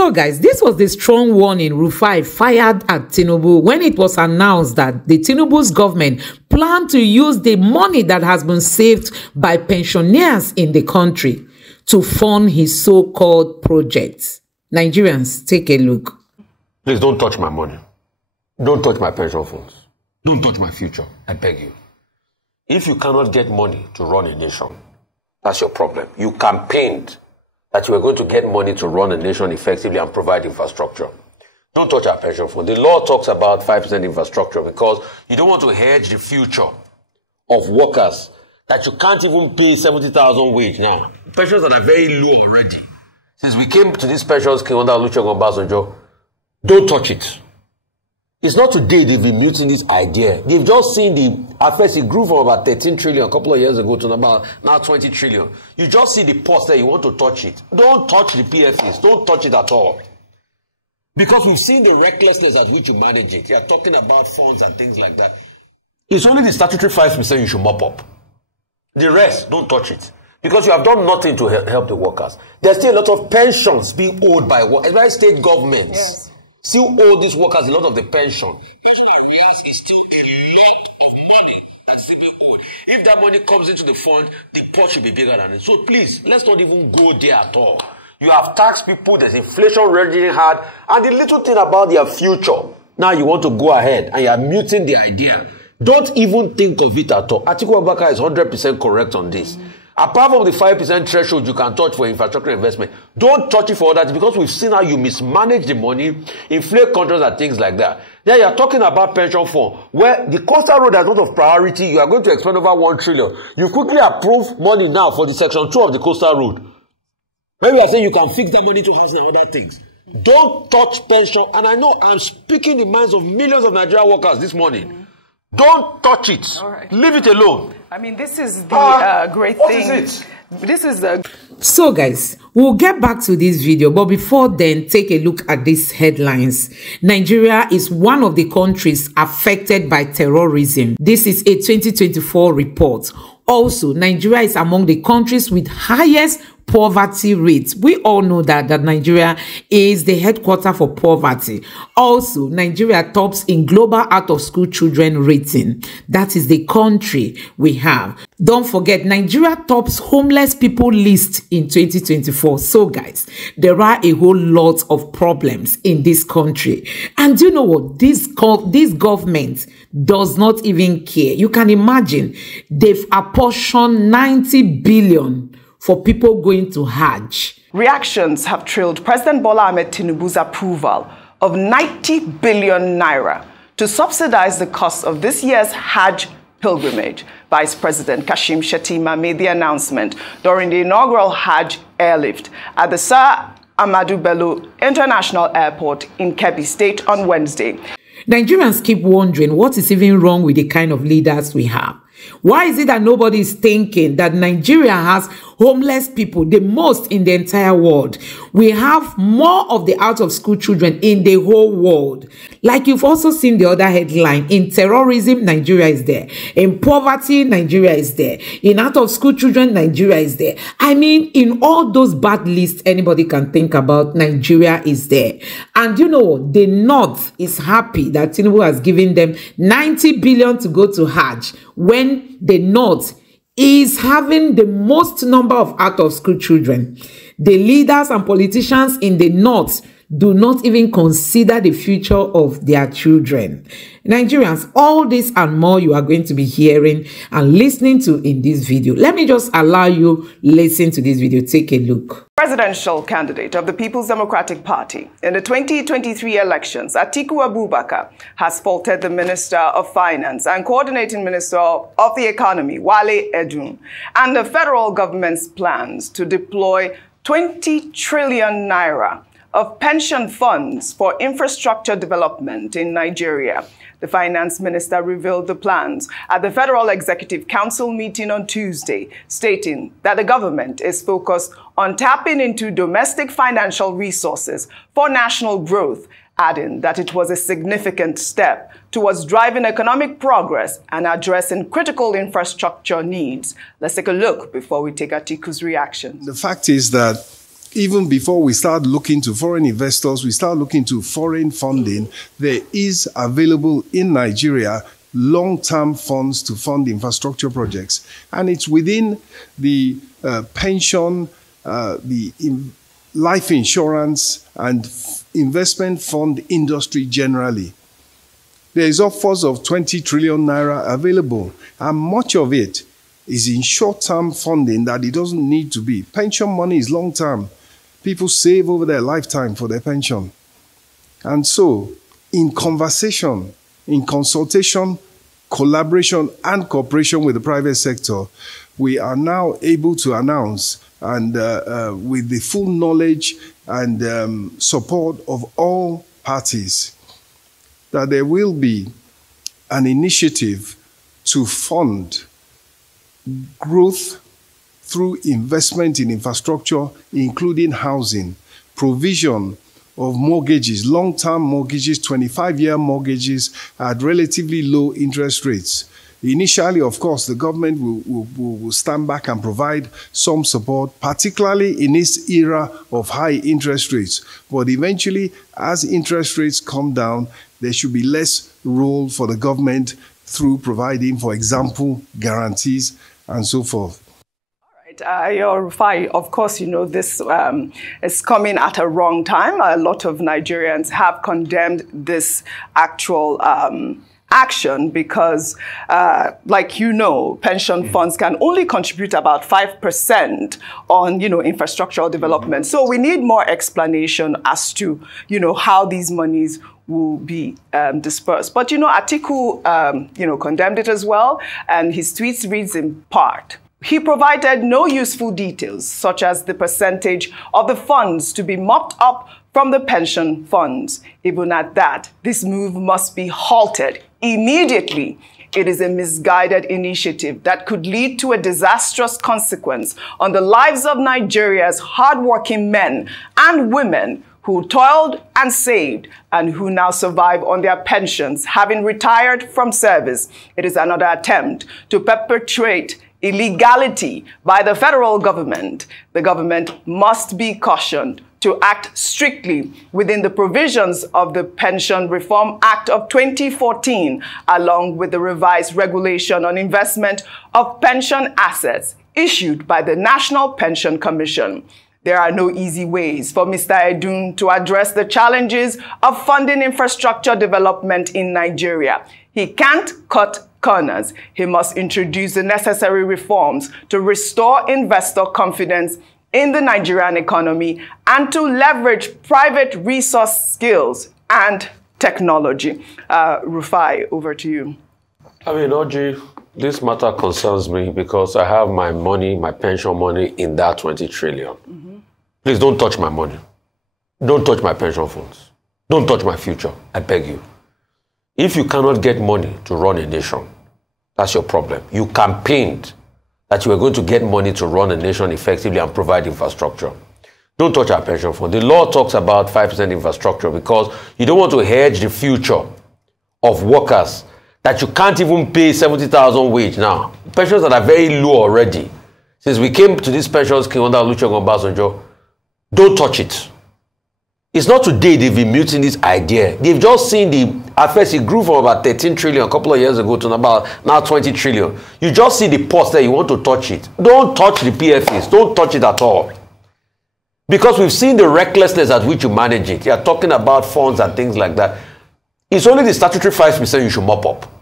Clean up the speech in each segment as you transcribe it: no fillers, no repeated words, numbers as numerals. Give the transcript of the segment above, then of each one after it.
So guys, this was the strong warning Rufai fired at Tinubu when it was announced that the Tinubu's government planned to use the money that has been saved by pensioners in the country to fund his so-called projects. Nigerians, take a look. Please don't touch my money. Don't touch my pension funds. Don't touch my future. I beg you. If you cannot get money to run a nation, that's your problem. You campaigned that you are going to get money to run a nation effectively and provide infrastructure. Don't touch our pension fund. The law talks about 5% infrastructure because you don't want to hedge the future of workers that you can't even pay 70,000 wage now. Pensions that are very low already. Since we came to this pension scheme under Olusegun Obasanjo, don't touch it. It's not today they've been muting this idea. They've just seen at first it grew from about 13 trillion a couple of years ago to about now 20 trillion. You just see the post there, you want to touch it. Don't touch the PFAs. Don't touch it at all. Because we've seen the recklessness at which you manage it. You're talking about funds and things like that. It's only the statutory 5% you should mop up. The rest, don't touch it. Because you have done nothing to help the workers. There's still a lot of pensions being owed by state governments. Yes. Still owe these workers a lot of the pension. Pension arrears is still a lot of money that's still being owed. If that money comes into the fund, the pot should be bigger than it. So please, let's not even go there at all. You have taxed people, there's inflation raging hard, and the little thing about their future, now you want to go ahead and you are muting the idea. Don't even think of it at all. Atiku Abubakar is 100% correct on this. Apart from the 5% threshold you can touch for infrastructure investment, don't touch it for that because we've seen how you mismanage the money, inflate contracts and things like that. Then you're talking about pension fund, where the coastal road has a lot of priority. You are going to expend over 1 trillion. You quickly approve money now for the section 2 of the coastal road. When we are saying you can fix that money to housing and other things. Don't touch pension. And I know I'm speaking the minds of millions of Nigerian workers this morning. Don't touch it. All right. Leave it alone. I mean, this is the great thing. What is it? This is the... So guys, we'll get back to this video, but before then, take a look at these headlines. Nigeria is one of the countries affected by terrorism. This is a 2024 report. Also, Nigeria is among the countries with highest poverty rates. We all know that Nigeria is the headquarter for poverty. Also, Nigeria tops in global out-of-school children rating. That is the country we have. Don't forget, Nigeria tops homeless people list in 2024. So guys, there are a whole lot of problems in this country. And you know what? This government does not even care. You can imagine they've apportioned 90 billion for people going to Hajj. Reactions have trailed President Bola Ahmed Tinubu's approval of 90 billion naira to subsidize the cost of this year's Hajj pilgrimage. Vice President Kashim Shettima made the announcement during the inaugural Hajj airlift at the Sir Ahmadu Bello International Airport in Kebbi State on Wednesday. Nigerians keep wondering what is even wrong with the kind of leaders we have. Why is it that nobody is thinking that Nigeria has homeless people, the most in the entire world? We have more of the out-of-school children in the whole world. Like you've also seen the other headline, in terrorism, Nigeria is there. In poverty, Nigeria is there. In out-of-school children, Nigeria is there. I mean, in all those bad lists anybody can think about, Nigeria is there. And you know what? The North is happy that Tinubu has given them 90 billion to go to Hajj, when the North is having the most number of out-of-school children. The leaders and politicians in the North do not even consider the future of their children. Nigerians, all this and more you are going to be hearing and listening to in this video. Let me just allow you listen to this video. Take a look. Presidential candidate of the People's Democratic Party in the 2023 elections, Atiku Abubakar, has faulted the Minister of Finance and Coordinating Minister of the Economy, Wale Edun, and the federal government's plans to deploy 20 trillion naira of pension funds for infrastructure development in Nigeria. The finance minister revealed the plans at the Federal Executive Council meeting on Tuesday, stating that the government is focused on tapping into domestic financial resources for national growth, adding that it was a significant step towards driving economic progress and addressing critical infrastructure needs. Let's take a look before we take Atiku's reaction. The fact is that even before we start looking to foreign investors, we start looking to foreign funding, there is available in Nigeria long-term funds to fund infrastructure projects. And it's within the pension, life insurance, and investment fund industry generally. There is upwards of 20 trillion naira available, and much of it is in short-term funding that it doesn't need to be. Pension money is long-term. People save over their lifetime for their pension. And so, in conversation, in consultation, collaboration, and cooperation with the private sector, we are now able to announce, and with the full knowledge and support of all parties, that there will be an initiative to fund growth through investment in infrastructure, including housing, provision of mortgages, long-term mortgages, 25-year mortgages at relatively low interest rates. Initially, of course, the government will stand back and provide some support, particularly in this era of high interest rates. But eventually, as interest rates come down, there should be less role for the government through providing, for example, guarantees and so forth. Rufai, of course, you know, this is coming at a wrong time. A lot of Nigerians have condemned this actual action because, like you know, pension funds can only contribute about 5% on, you know, infrastructural development. So we need more explanation as to, you know, how these monies will be dispersed. But, you know, Atiku, you know, condemned it as well, and his tweets reads in part: he provided no useful details, such as the percentage of the funds to be mopped up from the pension funds. Even at that, this move must be halted immediately. It is a misguided initiative that could lead to a disastrous consequence on the lives of Nigeria's hardworking men and women who toiled and saved and who now survive on their pensions, having retired from service. It is another attempt to perpetrate illegality by the federal government. The government must be cautioned to act strictly within the provisions of the Pension Reform Act of 2014, along with the revised regulation on investment of pension assets issued by the National Pension Commission. There are no easy ways for Mr. Edun to address the challenges of funding infrastructure development in Nigeria. He can't cut corners. He must introduce the necessary reforms to restore investor confidence in the Nigerian economy and to leverage private resource skills and technology. Rufai, over to you. I mean, Oji, this matter concerns me because I have my money, my pension money in that 20 trillion. Please don't touch my money. Don't touch my pension funds. Don't touch my future. I beg you. If you cannot get money to run a nation, that's your problem. You campaigned that you were going to get money to run a nation effectively and provide infrastructure. Don't touch our pension fund. The law talks about 5% infrastructure because you don't want to hedge the future of workers that you can't even pay 70,000 wage now. Pensions that are very low already. Since we came to this pension scheme under Olusegun Obasanjo, don't touch it. It's not today they've been muting this idea. They've just seen at first it grew from about 13 trillion a couple of years ago to about now 20 trillion. You just see the post there, you want to touch it. Don't touch the PFAs. Don't touch it at all. Because we've seen the recklessness at which you manage it. You're talking about funds and things like that. It's only the statutory 5% you should mop up.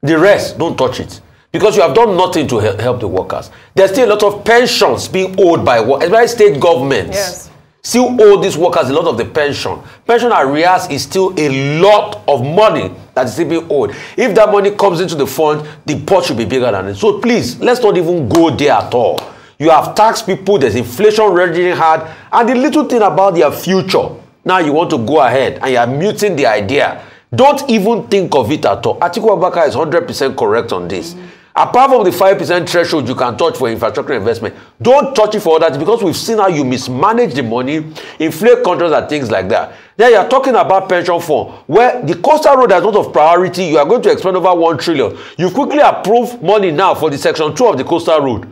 The rest, don't touch it. Because you have done nothing to help the workers. There's still a lot of pensions being owed by state governments. Yes. Still owe these workers a lot of the pension. Pension arrears is still a lot of money that is still being owed. If that money comes into the fund, the pot should be bigger than it. So please, let's not even go there at all. You have taxed people, there's inflation raging hard, and the little thing about their future, now you want to go ahead and you are muting the idea. Don't even think of it at all. Atiku Abubakar is 100% correct on this. Apart from the 5% threshold you can touch for infrastructure investment, don't touch it for that because we've seen how you mismanage the money, inflate contracts and things like that. Then you're talking about pension fund, where the coastal road has not of priority. You are going to expend over 1 trillion. You quickly approve money now for the section 2 of the coastal road.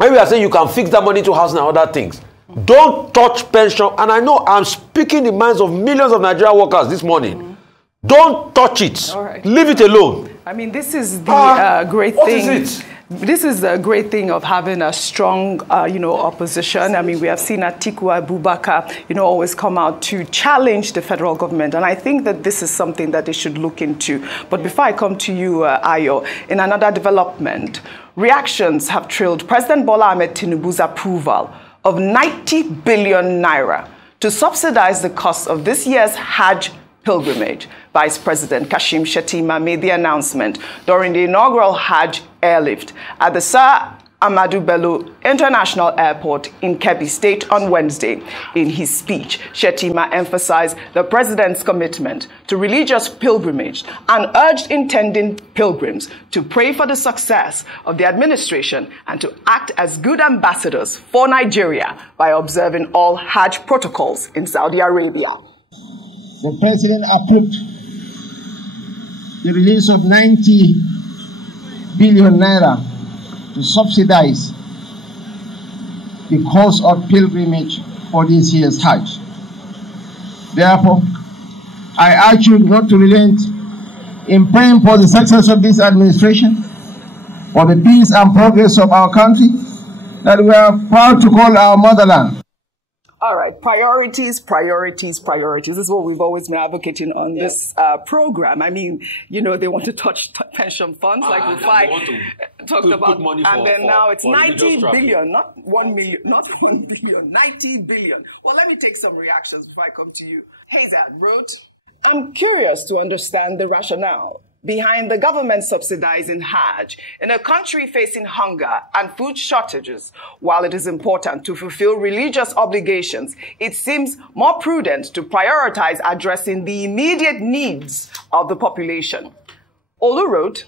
Maybe you are saying you can fix that money to housing and other things. Don't touch pension. And I know I'm speaking the minds of millions of Nigerian workers this morning. Don't touch it. All right. Leave it alone. I mean, this is the great thing. What is it? This is the great thing of having a strong, opposition. I mean, we have seen Atiku Abubakar, always come out to challenge the federal government. And I think that this is something that they should look into. But before I come to you, Ayo, in another development, reactions have trailed President Bola Ahmed Tinubu's approval of 90 billion naira to subsidize the cost of this year's Hajj pilgrimage. Vice President Kashim Shettima made the announcement during the inaugural Hajj airlift at the Sir Ahmadu Bello International Airport in Kebbi State on Wednesday. In his speech, Shettima emphasized the president's commitment to religious pilgrimage and urged intending pilgrims to pray for the success of the administration and to act as good ambassadors for Nigeria by observing all Hajj protocols in Saudi Arabia. The president approved the release of 90 billion naira to subsidize the cost of pilgrimage for this year's Hajj. Therefore, I urge you not to relent in praying for the success of this administration, for the peace and progress of our country that we are proud to call our motherland. All right, priorities, priorities, priorities. This is what we've always been advocating on this program. I mean, they want to touch pension funds like Rufai talked about, and then now it's 90 billion, not 1 million, not 1 billion, 90 billion. Well, let me take some reactions before I come to you. Hazard wrote, I'm curious to understand the rationale behind the government subsidizing Hajj in a country facing hunger and food shortages. While it is important to fulfill religious obligations, it seems more prudent to prioritize addressing the immediate needs of the population. Olu wrote,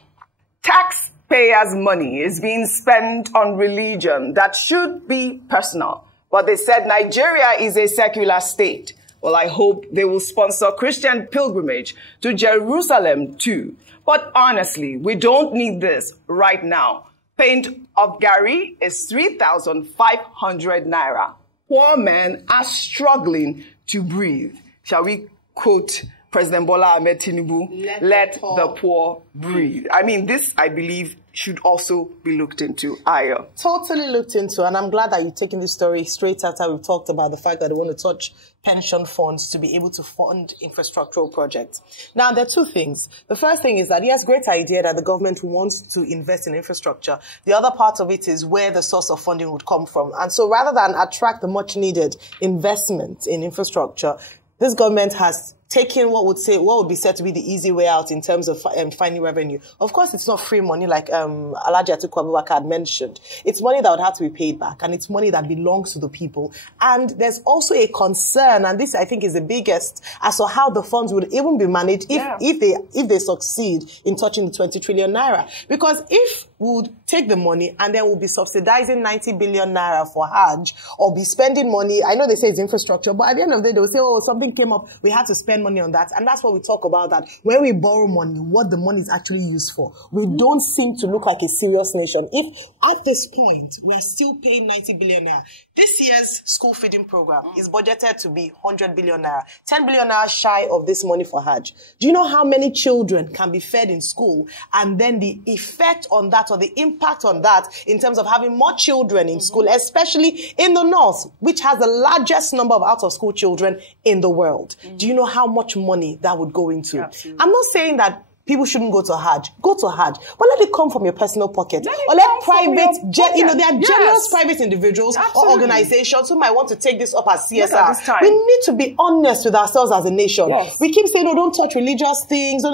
taxpayers' money is being spent on religion that should be personal, but they said Nigeria is a secular state. Well, I hope they will sponsor Christian pilgrimage to Jerusalem too. But honestly, we don't need this right now. Pint of Gary is 3,500 naira. Poor men are struggling to breathe. Shall we quote President Bola Ahmed Tinubu? Let the poor breathe. I mean, this, I believe, should also be looked into. Ayo. Totally looked into, and I'm glad that you're taking this story straight after we've talked about the fact that they want to touch pension funds to be able to fund infrastructural projects. Now, there are two things. The first thing is that, yes, great idea that the government wants to invest in infrastructure. The other part of it is where the source of funding would come from. And so rather than attract the much needed investment in infrastructure, this government has taking what would be said to be the easy way out in terms of finding revenue. Of course, it's not free money like Alhaji Atiku Abubakar had mentioned. It's money that would have to be paid back, and it's money that belongs to the people. And there's also a concern, and this I think is the biggest, as to how the funds would even be managed if they succeed in touching the 20 trillion naira. Because if we would take the money and then we'll be subsidizing 90 billion naira for Hajj, or be spending money, I know they say it's infrastructure, but at the end of the day, they'll say, oh, something came up, we had to spend money on that. And that's what we talk about, that when we borrow money, what the money is actually used for. We don't seem to look like a serious nation. If at this point, we are still paying 90 billion naira. This year's school feeding program is budgeted to be 100 billion naira, 10 billion naira shy of this money for Hajj. Do you know how many children can be fed in school? And then the effect on that, or the impact on that, in terms of having more children in school, especially in the north, which has the largest number of out-of-school children in the world. Do you know how much money that would go into? Absolutely. I'm not saying that people shouldn't go to Hajj. Go to Hajj. But let it come from your personal pocket. Or let private, there are generous private individuals or organizations who might want to take this up as CSR. We need to be honest with ourselves as a nation. Yes. We keep saying, oh, don't touch religious things.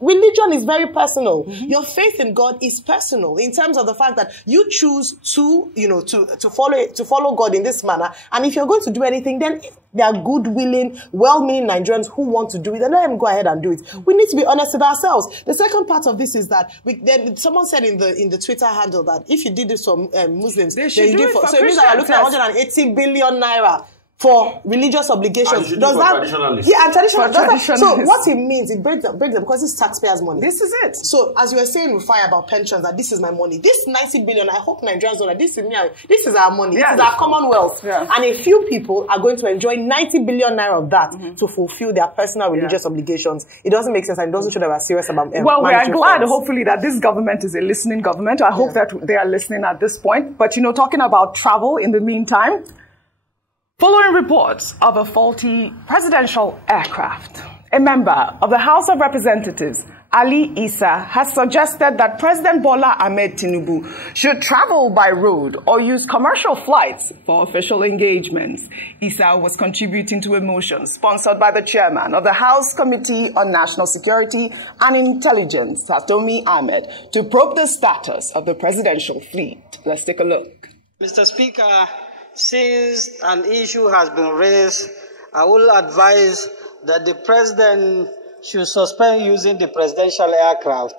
Religion is very personal. Your faith in God is personal in terms of the fact that you choose to follow God in this manner. And if you're going to do anything, then there are good, willing, well-meaning Nigerians who want to do it, and let them go ahead and do it. We need to be honest with ourselves. The second part of this is that someone said in the Twitter handle that if you did this for Muslims, they should do it for Christians. So it means that you're looking at 180 billion naira for religious obligations. And does that? Traditionalists. Yeah, and traditional. So Traditionalists. what it means, it breaks them because it's taxpayers' money. This is it. So as you were saying, Rufai, about pensions, that this is my money. This 90 billion, I hope Nigerians know that this is me. This is our money. Yeah. This is our commonwealth. Yeah. And a few people are going to enjoy 90 billion naira of that to fulfill their personal religious obligations. It doesn't make sense and it doesn't show that we're serious about well, we are glad, funds. hopefully, that this government is a listening government. I hope that they are listening at this point. But, talking about travel in the meantime, following reports of a faulty presidential aircraft, a member of the House of Representatives, Ali Issa, has suggested that President Bola Ahmed Tinubu should travel by road or use commercial flights for official engagements. Issa was contributing to a motion sponsored by the chairman of the House Committee on National Security and Intelligence, Satomi Ahmed, to probe the status of the presidential fleet. Let's take a look. Mr. Speaker, since an issue has been raised, I will advise that the President should suspend using the presidential aircraft.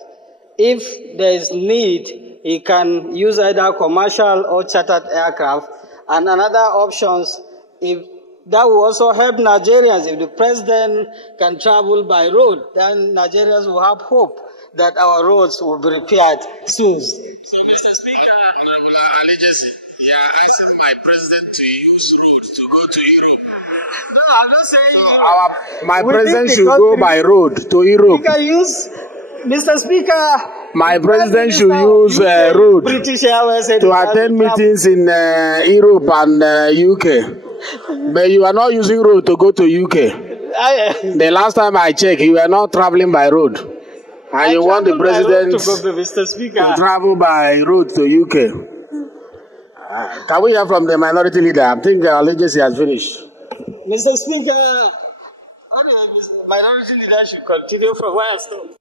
If there is need, he can use either commercial or chartered aircraft. And another options, if that will also help Nigerians. If the President can travel by road, then Nigerians will have hope that our roads will be repaired soon. So, Mr. Speaker, I asked my president to use road to go to Europe. No, I'm not saying My president should go by road to Europe. he can use, Mr. Speaker. My president should use road British Airways to attend meetings in Europe and UK. But you are not using road to go to UK. The last time I checked, you were not traveling by road. And you want the president to travel by road to UK. Can we hear from the minority leader? I think our legacy has finished. Mr. Speaker, minority leader should continue from where I stopped.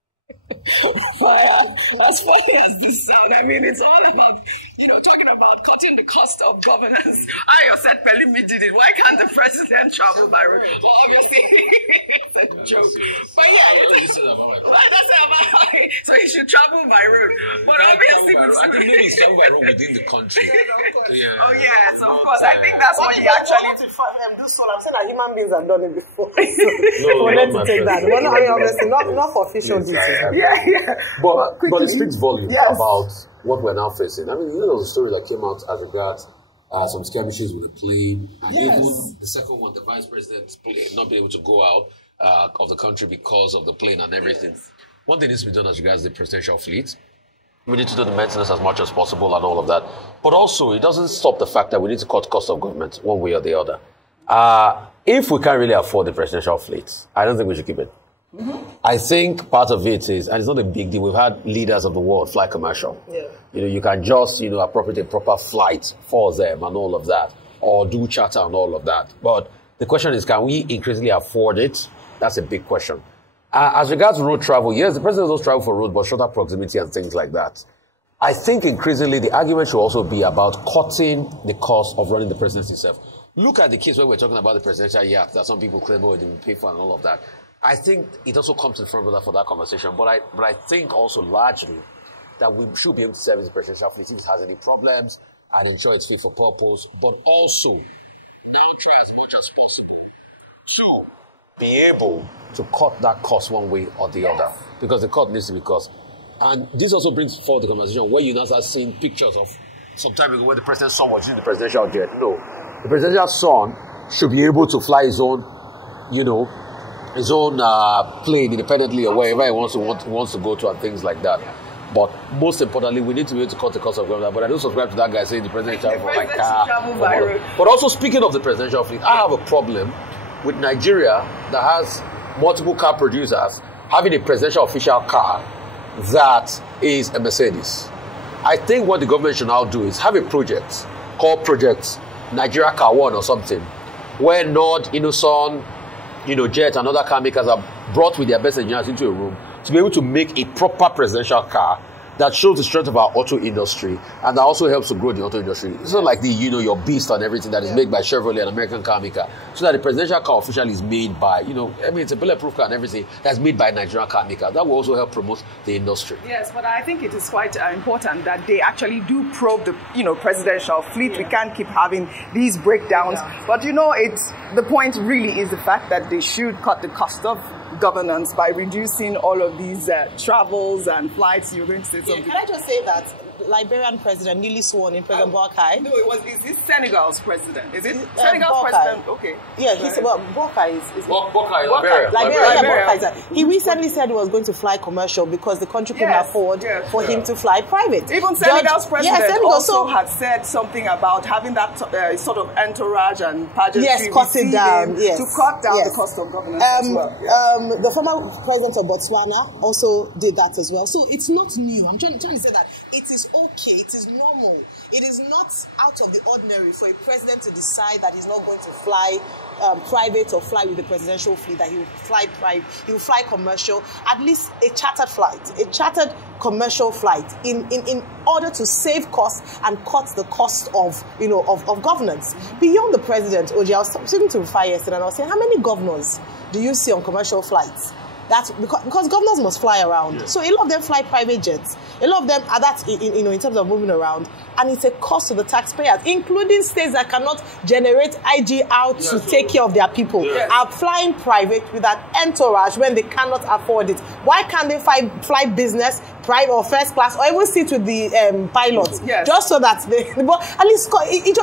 As funny as this sounds, I mean, it's all about, talking about cutting the cost of governance. I said Pelumi did it. Why can't the president travel by road? Well, obviously, it's a joke. But yeah, so he should travel by road. But obviously, I think maybe he's travel by road within the country. Yeah. Oh, yeah, so of course, I think that's what he actually do. So I'm saying that human beings have done it before. No, we're meant to take that. Well, I mean, obviously, not for official duties. Yeah. But it speaks volumes about what we're now facing. I mean, there was a story that came out as regards some skirmishes with a plane, and even the second one, the vice president's plane not being able to go out of the country because of the plane and everything. One thing needs to be done as regards the presidential fleet. We need to do the maintenance as much as possible and all of that. But also, it doesn't stop the fact that we need to cut cost of government one way or the other. If we can't really afford the presidential fleet, I don't think we should keep it. I think part of it is, and it's not a big deal, we've had leaders of the world fly commercial. You can just, appropriate a proper flight for them and all of that, or do charter and all of that. But the question is, can we increasingly afford it? That's a big question. As regards road travel, yes, the president does travel for road, but shorter proximity and things like that. I think increasingly the argument should also be about cutting the cost of running the presidency itself. Look at the case where we're talking about the presidential yacht that some people claim it didn't pay for and all of that. I think it also comes in front of that for that conversation. But I think also largely that we should be able to service the presidential fleet if it has any problems and ensure it's fit for purpose, but also try as much as possible to be able to cut that cost one way or the other. Because the cut needs to be cut. And this also brings forward the conversation where you now start seeing pictures of some time ago where the president's son was using the presidential jet. No. The presidential son should be able to fly his own, his own plane independently or wherever he wants to go to and things like that. But most importantly, we need to be able to cut the cost of government. But I don't subscribe to that guy saying the president travel for like car. But also speaking of the presidential fleet, I have a problem with Nigeria that has multiple car producers having a presidential official car that is a Mercedes. I think what the government should now do is have a project called Project Nigeria Car One or something, where Nord, Innoson, Jet and other car makers are brought with their best engineers into a room to be able to make a proper presidential car that shows the strength of our auto industry, and that also helps to grow the auto industry. It's not like the, your Beast and everything that is made by Chevrolet and American car maker. So that the presidential car officially is made by, it's a bulletproof car and everything that's made by a Nigerian car maker. That will also help promote the industry. Yes, but I think it is quite important that they actually do probe the, presidential fleet. We can't keep having these breakdowns. But, it's the point really is the fact that they should cut the cost of governance by reducing all of these travels and flights. You're going to say something. Can I just say that Liberian president, newly sworn in, President Backf? No, is this Senegal's president? Is it Senegal's president? Okay. Yeah, he said, Backf is Liberia. He recently said he was going to fly commercial because the country couldn't afford for him to fly private. Even Senegal's president also had said something about having that sort of entourage and pageantry. Yes, cut it down. To cut down the cost of governance as well. The former president of Botswana also did that as well. So it's not new. I'm trying to say that it is okay, it is normal. It is not out of the ordinary for a president to decide that he's not going to fly private or fly with the presidential fleet, that he will fly private, he will fly commercial, at least a chartered flight, a chartered commercial flight in order to save costs and cut the cost of, of governance. Beyond the president, OJ, I was speaking to Rufai yesterday and I was saying, how many governors do you see on commercial flights? That's because governors must fly around. Yeah. So a lot of them fly private jets. A lot of them are that, in terms of moving around. And it's a cost to the taxpayers, including states that cannot generate IGR to take care of their people, are flying private with that entourage when they cannot afford it. Why can't they fly business, private or first class, or even sit with the pilots? Yes. Just so that but at least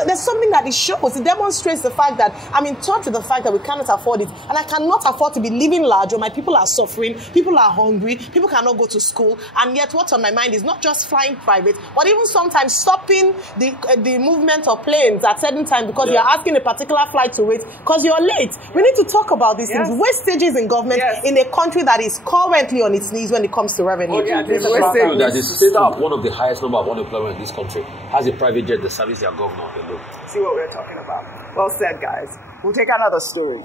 there's something that it shows. It demonstrates the fact that I'm in touch with the fact that we cannot afford it. And I cannot afford to be living large when my people are suffering, people are hungry, people cannot go to school. And yet what's on my mind is not just flying private, but even sometimes stopping the movement of planes at certain time because you're asking a particular flight to wait because you're late. We need to talk about these things. Wastages in government in a country that is currently on its knees when it comes to revenue. That the state with one of the highest number of unemployment in this country has a private jet that services their governor. See what we're talking about. Well said, guys. We'll take another story.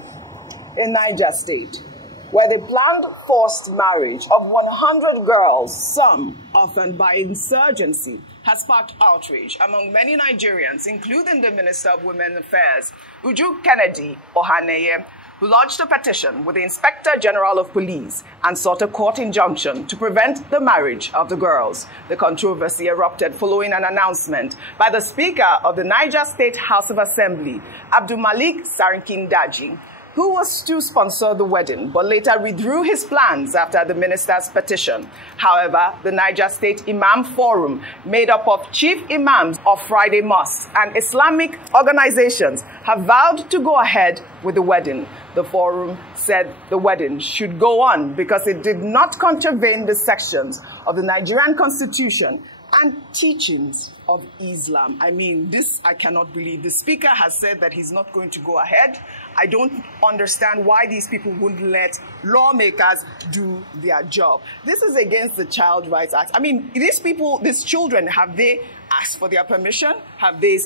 In Niger State, where the planned forced marriage of 100 girls, some orphaned by insurgency, has sparked outrage among many Nigerians, including the Minister of Women Affairs, Uju Kennedy Ohaneye, who lodged a petition with the Inspector General of Police and sought a court injunction to prevent the marriage of the girls. The controversy erupted following an announcement by the Speaker of the Niger State House of Assembly, Abdul Malik Sarinkin Daji, who was to sponsor the wedding, but later withdrew his plans after the minister's petition. However, the Niger State Imam Forum, made up of chief imams of Friday mosques and Islamic organizations, have vowed to go ahead with the wedding. The forum said the wedding should go on because it did not contravene the sections of the Nigerian Constitution and teachings of Islam. I mean, this I cannot believe. The speaker has said that he's not going to go ahead. I don't understand why these people wouldn't let lawmakers do their job. This is against the Child Rights Act. I mean, these people, these children, have they asked for their permission? Have they,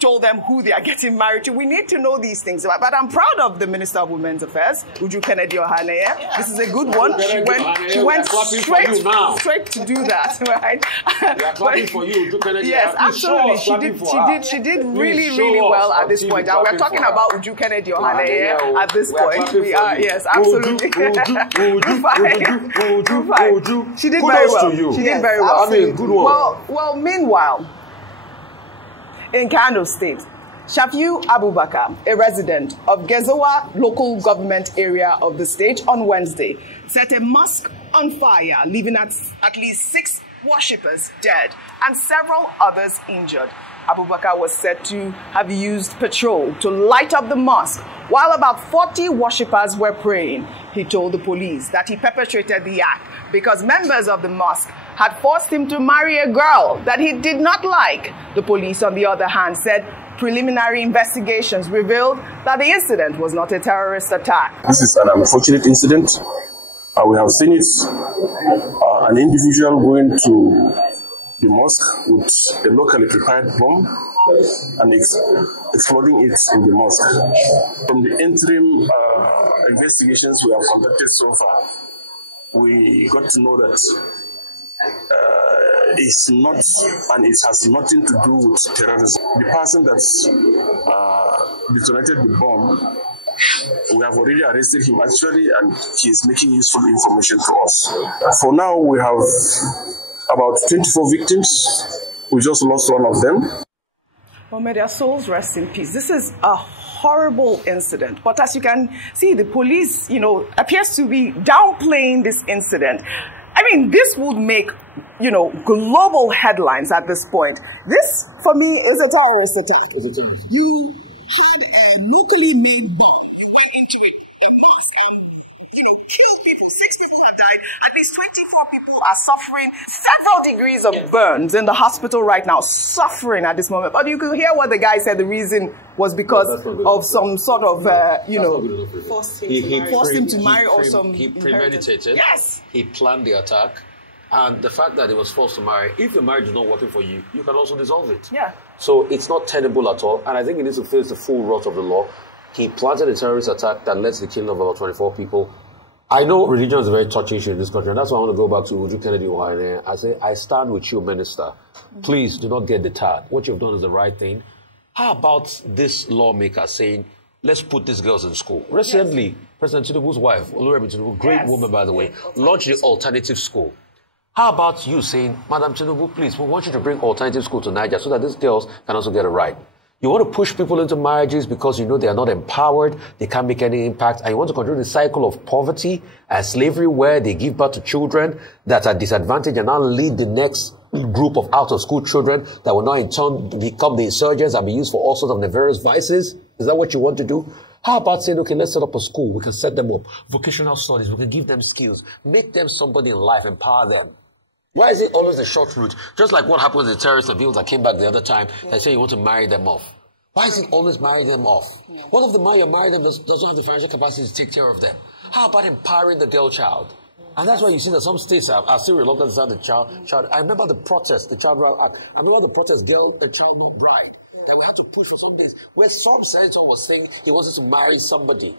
told them who they are getting married to? We need to know these things. But I'm proud of the Minister of Women's Affairs, Uju Kennedy Ohaneye. Yeah. This is a good one. She went straight to do that, right? We are clapping for you, Uju Kennedy. Yes, absolutely. She did really well at this point. And we're talking about Uju Kennedy Ohaneye at this point. We are, yes, absolutely. Rufai. She did very well. She did very well. I mean, good one. Well, meanwhile, in Kano State, Shafiu Abubakar, a resident of Gezawa local government area of the state, on Wednesday, set a mosque on fire, leaving at least 6 worshippers dead and several others injured. Abubakar was said to have used petrol to light up the mosque while about 40 worshippers were praying. He told the police that he perpetrated the act because members of the mosque had forced him to marry a girl that he did not like. The police, on the other hand, said preliminary investigations revealed that the incident was not a terrorist attack. This is an unfortunate incident. We have seen it, an individual going to the mosque with a locally prepared bomb and exploding it in the mosque. From the interim investigations we have conducted so far, we got to know that is not, and it has nothing to do with terrorism. The person that detonated the bomb, we have already arrested him actually, and he is making useful information to us. For now, we have about 24 victims. We just lost one of them. Well, may their souls rest in peace. This is a horrible incident. But as you can see, the police, appears to be downplaying this incident. I mean, this would make, global headlines at this point. This, for me, is a terrorist attack. You had a locally made bomb. Killed people, 6 people have died, at least 24 people are suffering several degrees of burns in the hospital right now, suffering at this moment. But you could hear what the guy said. The reason was because of some sort of, forced him to marry or some. He premeditated. Yes. He planned the attack. And the fact that he was forced to marry, if your marriage is not working for you, you can also dissolve it. Yeah. So it's not tenable at all. And I think he needs to face the full wrath of the law. He planted a terrorist attack that led to the killing of about 24 people. I know religion is a very touchy issue in this country, and that's why I want to go back to Uju Kennedy Ohaine. I say, I stand with you, Minister. Please do not get deterred. What you've done is the right thing. How about this lawmaker saying, let's put these girls in school? Recently, President Tinubu's wife, Oluremi Tinubu, great woman, by the way, launched the alternative school. How about you saying, Madam Tinubu, please, we want you to bring alternative school to Niger so that these girls can also get a right. You want to push people into marriages because you know they are not empowered, they can't make any impact, and you want to control the cycle of poverty and slavery where they give birth to children that are disadvantaged and now lead the next group of out-of-school children that will now in turn become the insurgents and be used for all sorts of nefarious vices? Is that what you want to do? How about saying, okay, let's set up a school, we can set them up, vocational studies, we can give them skills, make them somebody in life, empower them. Why is it always the short route? Just like what happened with the terrorist abuse that came back the other time, they say you want to marry them off. Why is it always marry them off? What if the man you marry them doesn't have the financial capacity to take care of them? How about empowering the girl child? And that's why you see that some states are still reluctant to have the child. I remember the protest, the Child Right Act. I remember the protest, girl, the child not bride. That we had to push for some days, where some senator was saying he wanted to marry somebody,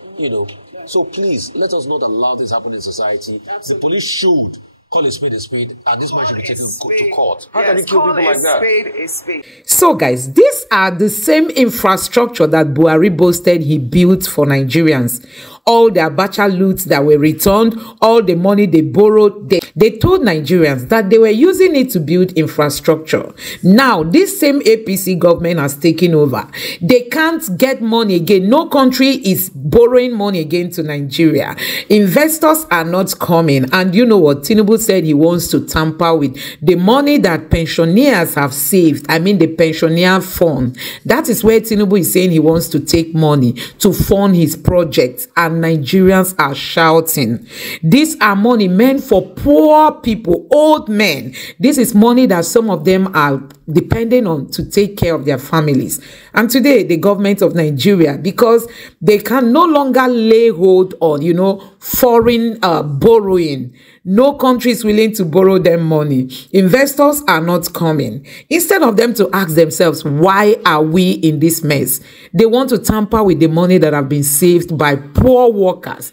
So please, let us not allow this happen in society. The police should call a spade, and this man should be taken to court. How can you kill people like that? A spade. So guys, these are the same infrastructure that Buhari boasted he built for Nigerians. All the Abacha loots that were returned, all the money they borrowed, they told Nigerians that they were using it to build infrastructure. Now, this same APC government has taken over. They can't get money again. No country is borrowing money again to Nigeria. Investors are not coming. And you know what? Tinubu said he wants to tamper with the money that pensioners have saved. I mean, the pensioner fund. That is where Tinubu is saying he wants to take money to fund his projects. And Nigerians are shouting. These are money meant for poor people, old men. This is money that some of them are depending on to take care of their families. And today, the government of Nigeria, because they can no longer lay hold on, foreign borrowing. No country is willing to borrow them money. Investors are not coming. Instead of them to ask themselves, why are we in this mess? They want to tamper with the money that have been saved by poor workers.